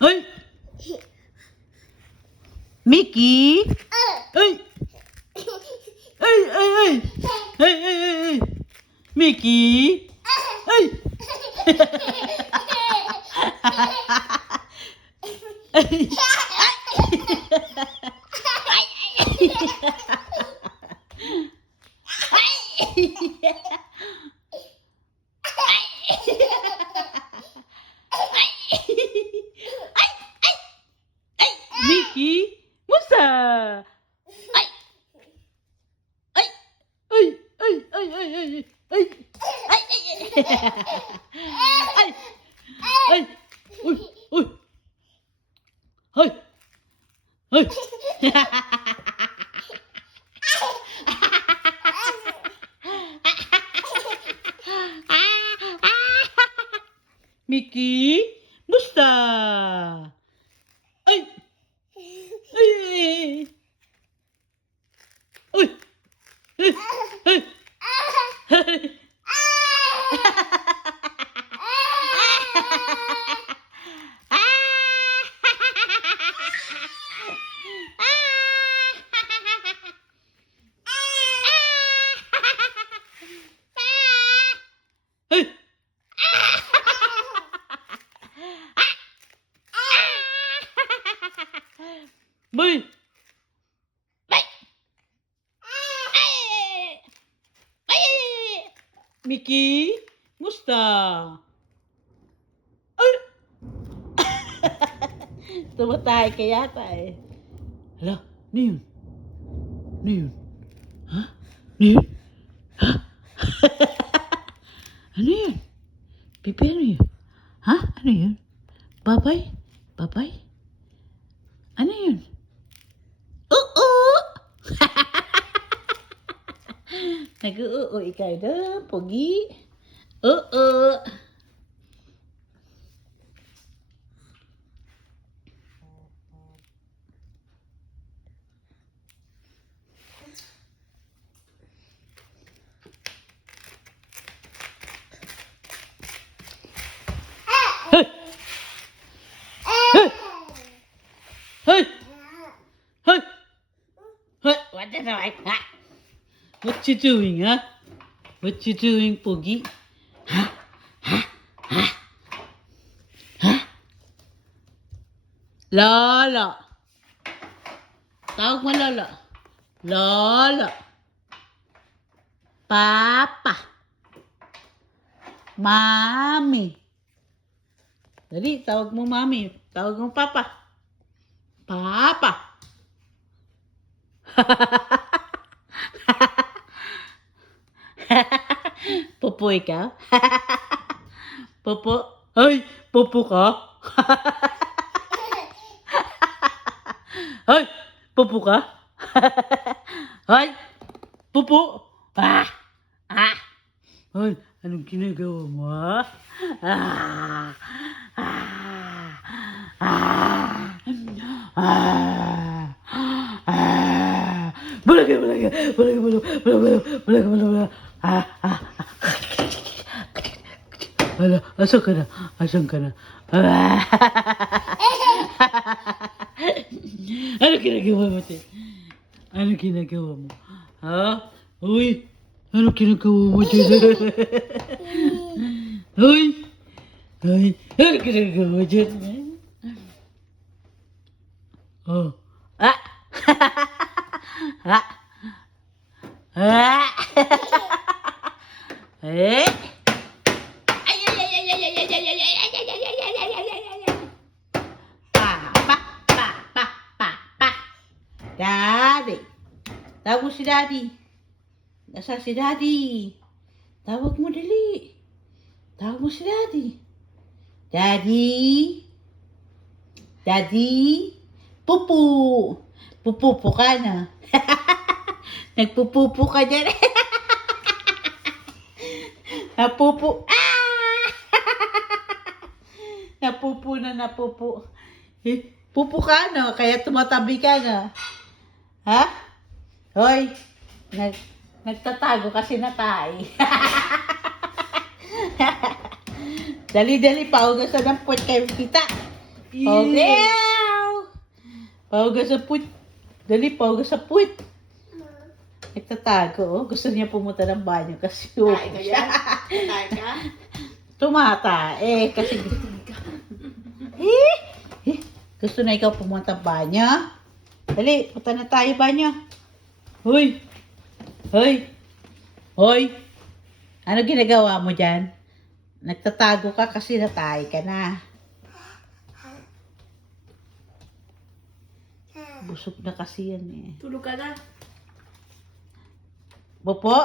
Ay! Mickey? Ay! Ay, ay, ay! Ay, ay, ay, ay! Mickey? Ay! Ay! Mickey? Musta? Ay! Ay! Ay! Ay! Ay! Ay! Ay! Ay! Ay! Ay! Ay! Uy! Uy! Ay! Ay! Mickey? Musta? Ay! Ay! Ay! Uy! Ay! Ay! Ay! Ay! Boy! Ay! Ay! Mickey? Musta? Ay! Tumatay ka yata eh. Hala, ano yun? Ano yun? Ha? Ano yun? Ha? Ano yun? Pipi, ano yun? Ha? Ano yun? Babay? Babay? Ano yun? Oo! Nag-oo ikaw na, pogi. Oo! Hey! Hey! Hey! Hey! Hey! What the hell? Ha? What you doing, huh? What you doing, Pogi? Huh? Huh? Huh? Huh? Lola. Tawag mo Lola. Lola. Papa. Mami. Dali, tawag mo Mami. Tawag mo Papa. Papa. Popo ikaw? Popo? Ay, popo ka? Ay, popo ka? Ay, popo? Ah! Ah! Ay, anong ginagawa mo, ha? Ah! Ah! Ah! Ah! Ah! Bulaga, bulaga, bulaga, bulaga, bulaga, bulaga, bulaga, ah, ah. Hala, asan ka na? Asan ka na? Ah! Ano ginagawa mo, te? Ano ginagawa mo? Ha? Uy! Ano ginagawa mo dyan? Uy! Uy! Ano ginagawa mo dyan? Oh. Ah! Ah! Ah! Eh? Ay, ay, ay, ay, ay, ay, ay, ay, ay, ay, ay, ay, ay, ay, ay, ay, ay, ay. Papa, papa, papa. Daddy. Tawag mo si Daddy. Nasa si Daddy? Tawag mo dali. Tawag mo si Daddy. Daddy? Daddy? Pupu. Pupupo ka na. Nagpupupo ka dyan. Napupu. Ah! Napupu na napupu. Eh, pupu ka na, kaya tumatabi ka na. Ha? Hoy, nagtatago kasi natay. Dali-dali pa, ugasan ng puwet kayo kita. Okay. Pauga sa puwit. Dali, pauga sa puwit. Nagtatago, oh. Gusto niya pumunta ng banyo kasi Tayo ka yan? Tayo ka? tumatae kasi gusto na ikaw pumunta ng banyo. Dali, punta na tayo banyo. Hoy! Hoy! Hoy! Ano ginagawa mo dyan? Nagtatago ka kasi natay ka na. Busog na kasi yan eh. Tulog ka na. Bopo?